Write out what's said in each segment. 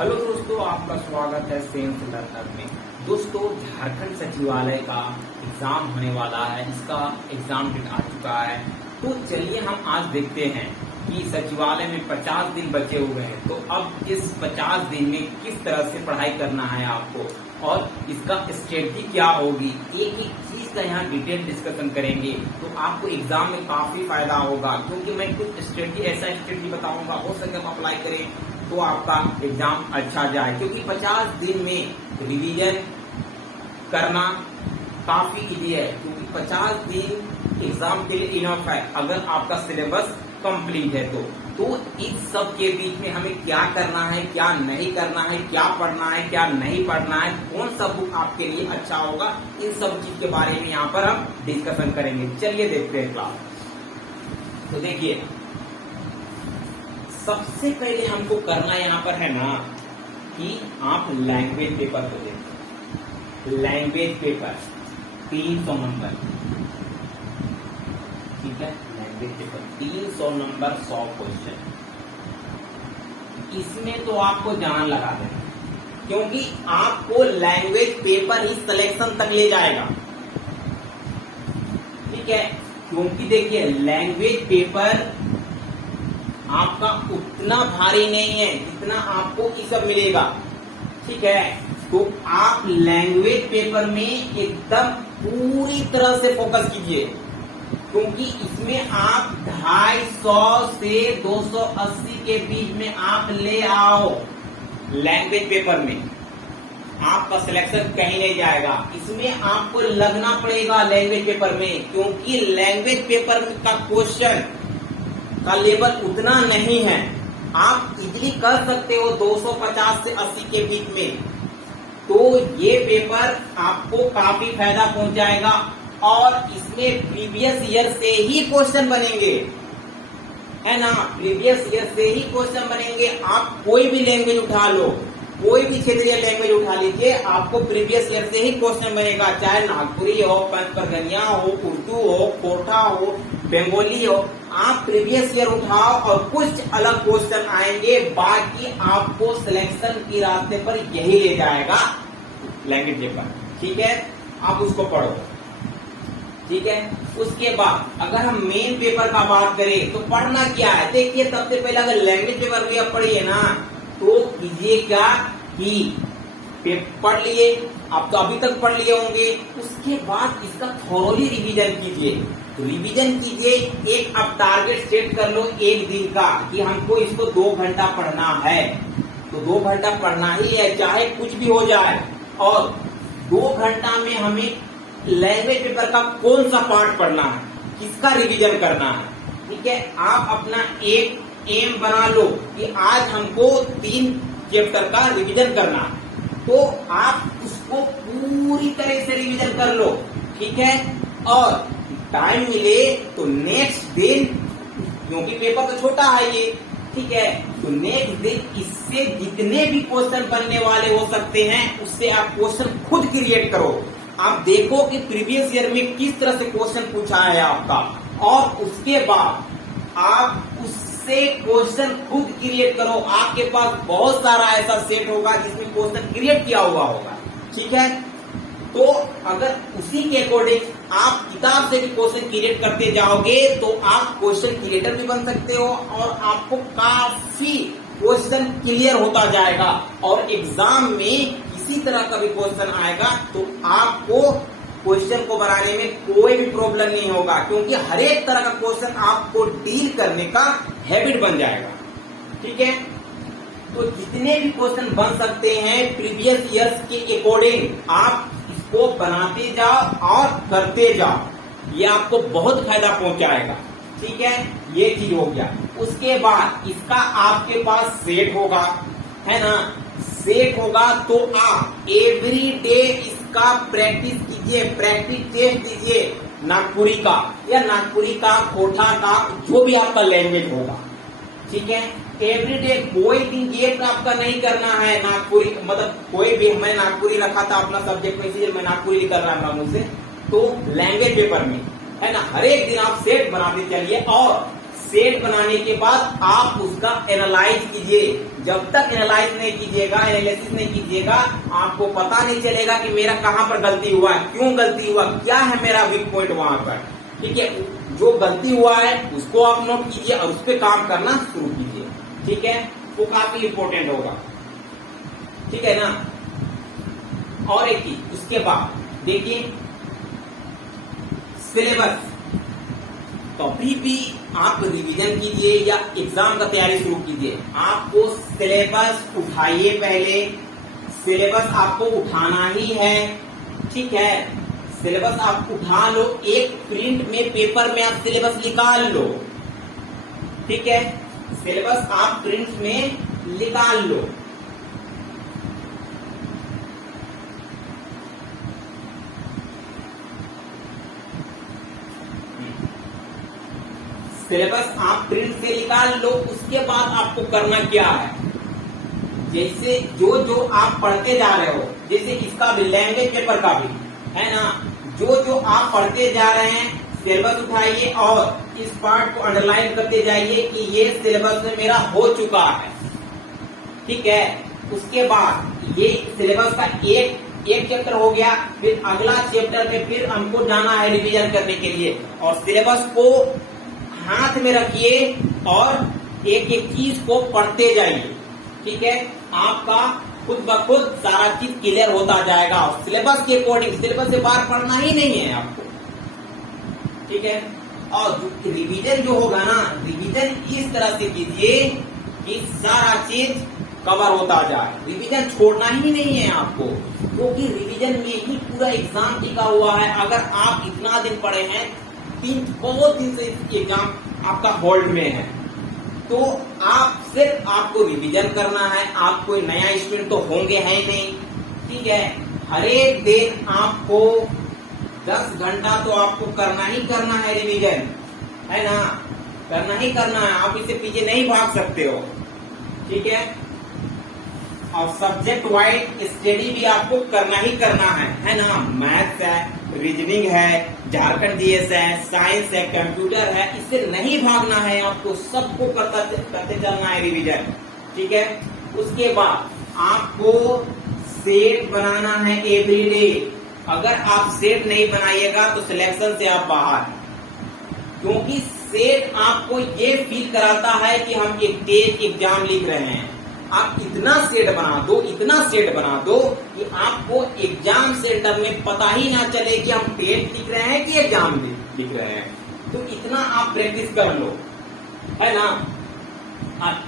Hello दोस्तों, आपका स्वागत है सेंस लर्नर में। दोस्तों, झारखंड सचिवालय का एग्जाम होने वाला है। इसका एग्जाम डेट आ चुका है। तो चलिए हम आज देखते हैं कि सचिवालय में 50 दिन बचे हुए हैं। तो अब इस 50 दिन में किस तरह से पढ़ाई करना है आपको और इसका स्ट्रेटजी क्या होगी, एक एक चीज का यहाँ डिटेल डिस्कशन करेंगे। तो आपको एग्जाम में काफी फायदा होगा, क्योंकि मैं कुछ स्ट्रेटजी ऐसा स्ट्रेटजी बताऊंगा, हो सके आप अप्लाई करें तो आपका एग्जाम अच्छा जाए। क्योंकि 50 दिन में रिवीजन करना काफी इजी है, क्योंकि 50 दिन एग्जाम के लिए इनफ है अगर आपका सिलेबस कंप्लीट है। तो इस सब के बीच में हमें क्या करना है, क्या नहीं करना है, क्या पढ़ना है, क्या नहीं पढ़ना है, कौन सा बुक आपके लिए अच्छा होगा, इन सब चीज के बारे में यहाँ पर हम डिस्कशन करेंगे। चलिए देखते हैं क्लास। तो देखिए, सबसे पहले हमको करना यहाँ पर है ना कि आप लैंग्वेज पेपर को देखिए। लैंग्वेज पेपर 300 नंबर, ठीक है। Language paper 300 number, 100 question. इसमें तो आपको जान लगा देना, क्योंकि आपको लैंग्वेज पेपर ही सिलेक्शन तक ले जाएगा, ठीक है। क्योंकि देखिए, लैंग्वेज पेपर आपका उतना भारी नहीं है जितना आपको ये सब मिलेगा, ठीक है। तो आप लैंग्वेज पेपर में एकदम पूरी तरह से फोकस कीजिए, क्योंकि इसमें आप 250 से 280 के बीच में आप ले आओ। लैंग्वेज पेपर में आपका सिलेक्शन कहीं नहीं जाएगा। इसमें आपको लगना पड़ेगा लैंग्वेज पेपर में, क्योंकि लैंग्वेज पेपर का क्वेश्चन का लेवल उतना नहीं है। आप इजीली कर सकते हो 250 से 80 के बीच में। तो ये पेपर आपको काफी फायदा पहुंचाएगा, और इसमें प्रीवियस ईयर से ही क्वेश्चन बनेंगे, है ना। प्रीवियस ईयर से ही क्वेश्चन बनेंगे। आप कोई भी लैंग्वेज उठा लो, कोई भी क्षेत्रीय लैंग्वेज उठा लीजिए, आपको प्रीवियस ईयर से ही क्वेश्चन बनेगा। चाहे नागपुरी हो, पंचपरगनिया हो, उर्दू हो, कोठा हो, बंगाली हो, आप प्रीवियस ईयर उठाओ और कुछ अलग क्वेश्चन आएंगे। बाकी आपको सिलेक्शन के रास्ते पर यही ले जाएगा लैंग्वेज पेपर, ठीक है। आप उसको पढ़ो, ठीक है। उसके बाद अगर हम मेन पेपर का बात करें तो पढ़ना क्या है, देखिए। सबसे पहले अगर लैंग्वेज पेपर भी आप पढ़िए ना, तो कीजिए क्या कि पढ़ लिए, आप तो अभी तक पढ़ लिए होंगे। उसके बाद इसका थॉरोली रिवीजन कीजिए। तो रिवीजन कीजिए, एक आप टारगेट सेट कर लो एक दिन का कि हमको इसको 2 घंटा पढ़ना है। तो 2 घंटा पढ़ना ही है, चाहे कुछ भी हो जाए। और 2 घंटा में हमें लैंग्वेज पेपर का कौन सा पार्ट पढ़ना है, किसका रिवीजन करना है, ठीक है। आप अपना एक एम बना लो कि आज हमको 3 चैप्टर का रिवीजन करना है। तो आप उसको पूरी तरह से रिवीजन कर लो, ठीक है। और टाइम मिले तो नेक्स्ट दिन, क्योंकि पेपर तो छोटा है ये, ठीक है, तो नेक्स्ट दिन इससे जितने भी क्वेश्चन बनने वाले हो सकते हैं, उससे आप क्वेश्चन खुद क्रिएट करो। आप देखो कि प्रीवियस ईयर में किस तरह से क्वेश्चन पूछा है आपका, और उसके बाद आप उससे क्वेश्चन खुद क्रिएट करो। आपके पास बहुत सारा ऐसा सेट होगा जिसमें क्वेश्चन क्रिएट किया हुआ होगा, ठीक है। तो अगर उसी के अकॉर्डिंग आप किताब से भी क्वेश्चन क्रिएट करते जाओगे तो आप क्वेश्चन क्रिएटर भी बन सकते हो, और आपको काफी क्वेश्चन क्लियर होता जाएगा। और एग्जाम में किसी तरह का भी क्वेश्चन आएगा तो आपको क्वेश्चन को बनाने में कोई भी प्रॉब्लम नहीं होगा, क्योंकि हर एक तरह का क्वेश्चन आपको डील करने का हैबिट बन जाएगा, ठीक है। तो जितने भी क्वेश्चन बन सकते हैं प्रीवियस ईयर्स के अकॉर्डिंग, आप इसको बनाते जाओ और करते जाओ। ये आपको बहुत फायदा पहुंचाएगा, ठीक है। ये चीज हो गया। उसके बाद इसका आपके पास सेट होगा, है ना। सेट होगा तो आप एवरी डे इसका प्रैक्टिस कीजिए, प्रैक्टिस टेस्ट दीजिए नागपुरी का या नागपुरी का, कोठा का, जो भी आपका लैंग्वेज होगा, ठीक है। एवरी डे, कोई दिन ये आपका नहीं करना है नागपुरी, मतलब कोई भी, मैं नागपुरी रखा था अपना सब्जेक्ट में, इसलिए मैं नागपुरी कर रहा था मुझसे। तो लैंग्वेज पेपर में, है ना, हर एक दिन आप सेट बनाते चलिए, और सेट बनाने के बाद आप उसका एनालाइज कीजिए। जब तक एनालाइज नहीं कीजिएगा, एनालिसिस नहीं कीजिएगा, आपको पता नहीं चलेगा कि मेरा कहाँ पर गलती हुआ है, क्यों गलती हुआ, क्या है मेरा वीक पॉइंट वहां पर। ठीक है, जो गलती हुआ है उसको आप नोट कीजिए और उस पर काम करना शुरू कीजिए। ठीक है, वो काफी इंपॉर्टेंट होगा। ठीक है ना। और एक चीज उसके बाद देखिए, सिलेबस कभी भी आप रिवीजन कीजिए या एग्जाम का तैयारी शुरू कीजिए, आपको सिलेबस उठाइए। पहले सिलेबस आपको उठाना ही है। ठीक है, सिलेबस आप उठा लो, एक प्रिंट में पेपर में आप सिलेबस निकाल लो। ठीक है, सिलेबस आप प्रिंट में निकाल लो। सिलेबस आप प्रिंट से निकाल लो। उसके बाद आपको करना क्या है, जैसे जो जो आप पढ़ते जा रहे हो, जैसे इसका भी लैंग्वेज पेपर का भी है ना, जो जो आप पढ़ते जा रहे हैं सिलेबस उठाइए और इस पार्ट को अंडरलाइन करते जाइए कि ये सिलेबस में मेरा हो चुका है। ठीक है, उसके बाद ये सिलेबस का एक चैप्टर हो गया, फिर अगला चैप्टर में फिर हमको जाना है रिवीजन करने के लिए, और सिलेबस को हाथ में रखिए और एक एक चीज को पढ़ते जाइए। ठीक है, आपका खुद ब खुद सारा चीज क्लियर होता जाएगा। सिलेबस के अकॉर्डिंग, सिलेबस से बाहर पढ़ना ही नहीं है आपको। ठीक है, और रिवीजन जो होगा ना, रिवीजन इस तरह से कीजिए कि सारा चीज कवर होता जाए। रिवीजन छोड़ना ही नहीं है आपको, क्योंकि रिवीजन में ही पूरा एग्जाम टिका हुआ है। अगर आप इतना दिन पढ़े हैं, बहुत दिन से एग्जाम आपका होल्ड में है, तो आप सिर्फ आपको रिवीजन करना है। आप कोई नया स्टूडेंट तो होंगे है नहीं। ठीक है, हर एक दिन आपको 10 घंटा तो आपको करना ही करना है रिवीजन, है ना, करना ही करना है। आप इससे पीछे नहीं भाग सकते हो। ठीक है, और सब्जेक्ट वाइज स्टडी भी आपको करना ही करना है ना। मैथ्स है, रीजनिंग है, झारखंड जीएस है, साइंस है, कंप्यूटर है, इससे नहीं भागना है आपको, सबको करते चलना है रिवीजन। ठीक है, उसके बाद आपको सेट बनाना है एवरीडे। अगर आप सेट नहीं बनाइएगा तो सिलेक्शन से आप बाहर, क्योंकि सेट आपको ये फील कराता है कि हम एक टेस्ट एग्जाम लिख रहे हैं। आप इतना सेट बना दो, इतना सेट बना दो कि आपको एग्जाम सेंटर में पता ही ना चले कि हम टेस्ट लिख रहे हैं कि एग्जाम लिख रहे हैं। तो इतना आप प्रैक्टिस कर लो, है ना।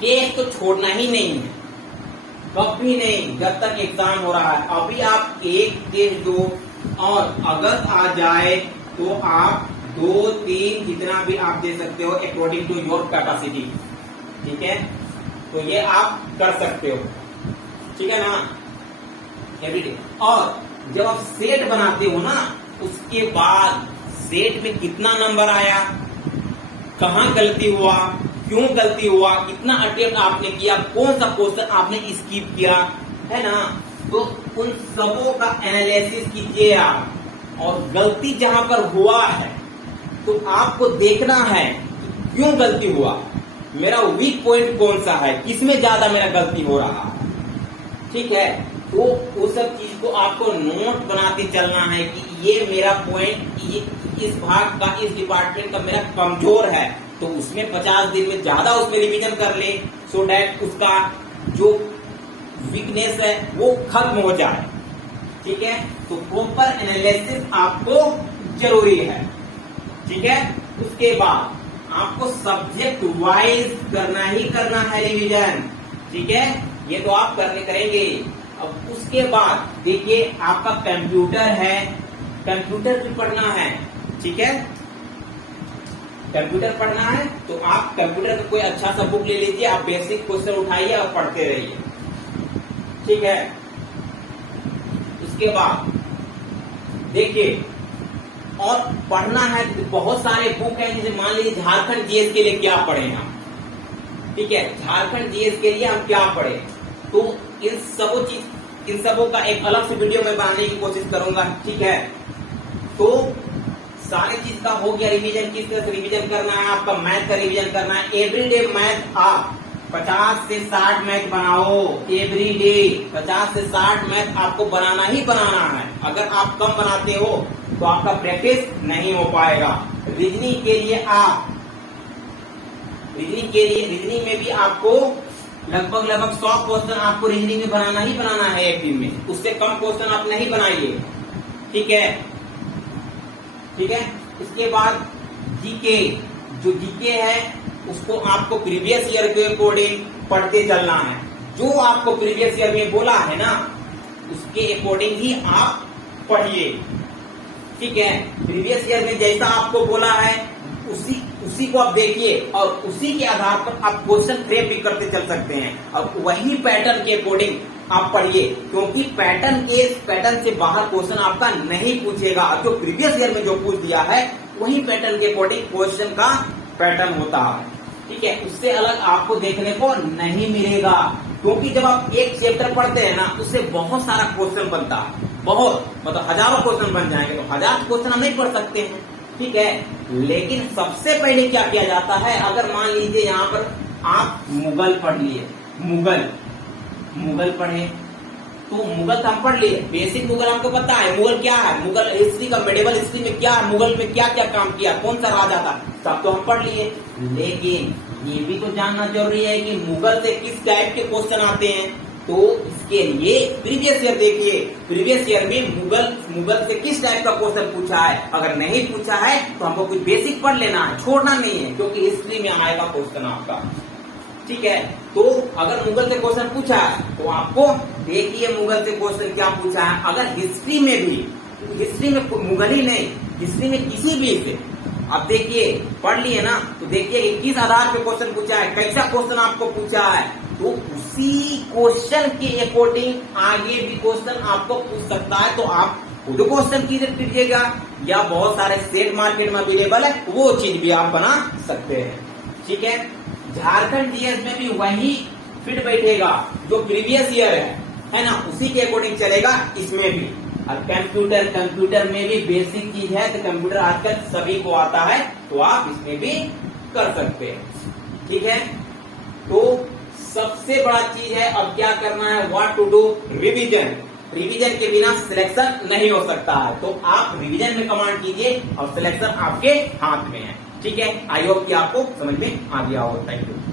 टेस्ट तो छोड़ना ही नहीं है, कभी नहीं, जब तक एग्जाम हो रहा है। अभी आप एक टेस्ट दो, और अगर आ जाए तो आप 2-3 जितना भी आप दे सकते हो अकॉर्डिंग टू योर कैपेसिटी। ठीक है, तो ये आप कर सकते हो। ठीक है ना, एवरीडे। और जब आप सेट बनाते हो ना, उसके बाद सेट में कितना नंबर आया, कहाँ गलती हुआ, क्यों गलती हुआ, कितना अटेम्प्ट आपने किया, कौन सा क्वेश्चन आपने स्किप किया, है ना, तो उन सबों का एनालिसिस कीजिए आप। और गलती जहां पर हुआ है तो आपको देखना है कि क्यों गलती हुआ, मेरा वीक पॉइंट कौन सा है, किसमें ज्यादा मेरा गलती हो रहा है। ठीक है, तो वो सब चीज को आपको नोट बनाते चलना है कि ये मेरा पॉइंट, ये इस भाग का, इस डिपार्टमेंट का मेरा कमजोर है, तो उसमें 50 दिन में ज्यादा उसमें रिवीजन कर ले, सो डैट उसका जो वीकनेस है वो खत्म हो जाए। ठीक है, तो प्रॉपर एनालिसिस आपको जरूरी है। ठीक है, उसके बाद आपको सब्जेक्ट वाइज करना ही करना है रिवीजन। ठीक है, ये तो आप करेंगे। अब उसके बाद देखिए, आपका कंप्यूटर है, कंप्यूटर भी पढ़ना है। ठीक है, कंप्यूटर पढ़ना है तो आप कंप्यूटर का कोई अच्छा सा बुक ले लीजिए, आप बेसिक क्वेश्चन उठाइए और पढ़ते रहिए। ठीक है, उसके बाद देखिए, और पढ़ना है तो बहुत सारे बुक हैं, जैसे मान लीजिए झारखंड जीएस के लिए क्या पढ़े हम। ठीक है, झारखंड जीएस के लिए हम क्या पढ़े, तो इन सबों का एक अलग से वीडियो में बनाने की कोशिश करूंगा। ठीक है, तो सारी चीज का हो गया रिवीजन, किस तरह से रिवीजन करना है, आपका मैथ का रिवीजन करना है। एवरीडे मैथ आप 50 से 60 मैथ बनाओ एवरी डे। 50 से 60 मैथ आपको बनाना ही बनाना है। अगर आप कम बनाते हो तो आपका प्रैक्टिस नहीं हो पाएगा। रीजनिंग के लिए रीजनिंग में भी आपको लगभग 100 क्वेश्चन आपको रीजनिंग में बनाना ही बनाना है एक दिन में। उससे कम क्वेश्चन आप नहीं बनाइए, ठीक है। इसके बाद जीके, जो जीके है उसको आपको प्रीवियस ईयर के अकॉर्डिंग पढ़ते चलना है। जो आपको प्रीवियस ईयर में बोला है ना उसके अकॉर्डिंग ही आप पढ़िए, ठीक है। प्रीवियस ईयर में जैसा आपको बोला है उसी को आप देखिए और उसी के आधार पर आप क्वेश्चन फ्रेम भी करते चल सकते हैं और वही पैटर्न के अकॉर्डिंग आप पढ़िए, क्योंकि पैटर्न से बाहर क्वेश्चन आपका नहीं पूछेगा। जो प्रीवियस ईयर में जो पूछ दिया है वही पैटर्न के अकॉर्डिंग क्वेश्चन का पैटर्न होता है, ठीक है। उससे अलग आपको देखने को नहीं मिलेगा, क्योंकि जब आप एक चैप्टर पढ़ते हैं ना उससे बहुत सारा क्वेश्चन बनता है, बहुत मतलब हजारों क्वेश्चन बन जाएंगे। तो 1000 क्वेश्चन हम नहीं पढ़ सकते हैं, ठीक है। लेकिन सबसे पहले क्या किया जाता है, अगर मान लीजिए यहाँ पर आप मुगल पढ़ लिए, मुगल पढ़े तो मुगल तो हम पढ़ लिए, बेसिक मुगल हमको पता है। मुगल क्या है, मुगल हिस्ट्री का मेडिवल हिस्ट्री में क्या है, मुगल में क्या क्या काम किया, कौन सा राजा था, सब तो हम पढ़ लिए। लेकिन ये भी तो जानना जरूरी है कि मुगल से किस टाइप के क्वेश्चन आते हैं। तो इसके लिए प्रीवियस ईयर देखिए, प्रीवियस ईयर में मुगल से किस टाइप का क्वेश्चन पूछा है। अगर नहीं पूछा है तो हमको कुछ बेसिक पढ़ लेना है, छोड़ना नहीं है, क्योंकि हिस्ट्री में आएगा क्वेश्चन आपका, ठीक है। तो अगर मुगल से क्वेश्चन पूछा है तो आपको देखिए मुगल से क्वेश्चन क्या पूछा है। अगर हिस्ट्री में मुगल ही नहीं, हिस्ट्री में किसी भी से आप देखिए पढ़ लिए ना, तो देखिए कि किस आधार पे क्वेश्चन पूछा है, कैसा क्वेश्चन आपको पूछा है। तो उसी क्वेश्चन के अकॉर्डिंग आगे भी क्वेश्चन आपको पूछ सकता है। तो आप खुद क्वेश्चन कीजिएगा या बहुत सारे सेट मार्केट में अवेलेबल है वो चीज भी आप बना सकते हैं, ठीक है। झारखंड जीएस में भी वही फिट बैठेगा जो प्रीवियस ईयर है ना, उसी के अकॉर्डिंग चलेगा इसमें भी। और कंप्यूटर में भी बेसिक चीज है, तो कंप्यूटर आजकल सभी को आता है, तो आप इसमें भी कर सकते हैं, ठीक है। तो सबसे बड़ा चीज है अब क्या करना है, व्हाट टू डू, रिवीजन के बिना सिलेक्शन नहीं हो सकता है। तो आप रिवीजन में कमांड कीजिए और सिलेक्शन आपके हाथ में है, ठीक है। आई होप कि आपको समझ में आ गया हो। Thank you.